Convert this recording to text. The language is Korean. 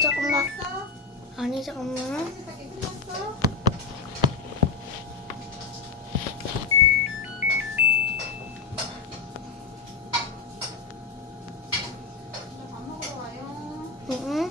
잠깐만. 끝났어? 아니, 잠깐만. 세탁기 끝났어? 이제 밥 먹으러 와요. 응?